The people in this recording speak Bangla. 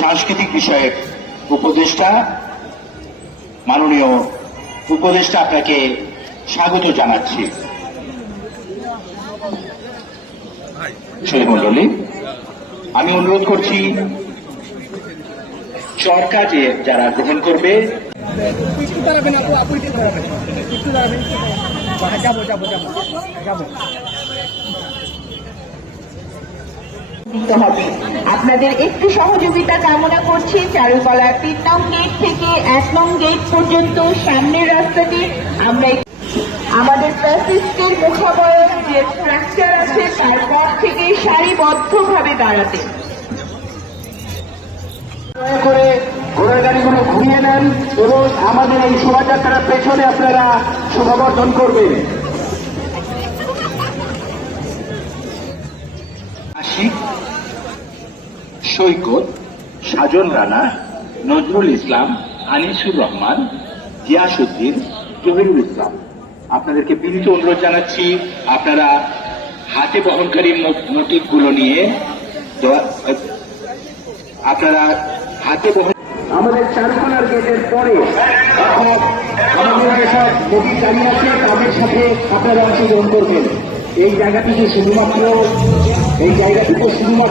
সাংস্কৃতিক বিষয়ের উপদেষ্টা, মাননীয় উপদেষ্টা আপনাকে স্বাগত জানাচ্ছি। মন্ডলী আমি অনুরোধ করছি চরকা যে যারা গ্রহণ করবে যাব যাব যাব। যাব। দিতে হবে। আপনাদের একটু সহযোগিতা কামনা করছি। চারুকলার তিন নং গেট থেকে এক নং গেট পর্যন্ত সামনের রাস্তাটি। আমরা আমাদের প্যাসিস্টের মুখাবয়ব যে স্ট্রাকচার আছে তারপর থেকে সারিবদ্ধভাবে দাঁড়াতে। দয়া করে ঘোড়ার গাড়িগুলো ঘুরিয়ে নেন এবং আমাদের এই শোভাযাত্রার পেছনে আপনারা শোভাবর্ধন করবেন। আশিক সৈকত, সাজন রানা, নজরুল ইসলাম, আনিসুর রহমান, গিয়াসুদ্দিন, জহিরুল ইসলাম। আপনাদেরকে বিনীত অনুরোধ জানাচ্ছি, আপনারা হাতে বহনকারী মোটিভগুলো নিয়ে আপনারা হাতে বহন আমাদের চারুকলার গেটের পরে তাদের সাথে আপনারা অংশগ্রহণ করবেন। এই জায়গাটিতে শুধুমাত্র এই জায়গাটিতে শুধুমাত্র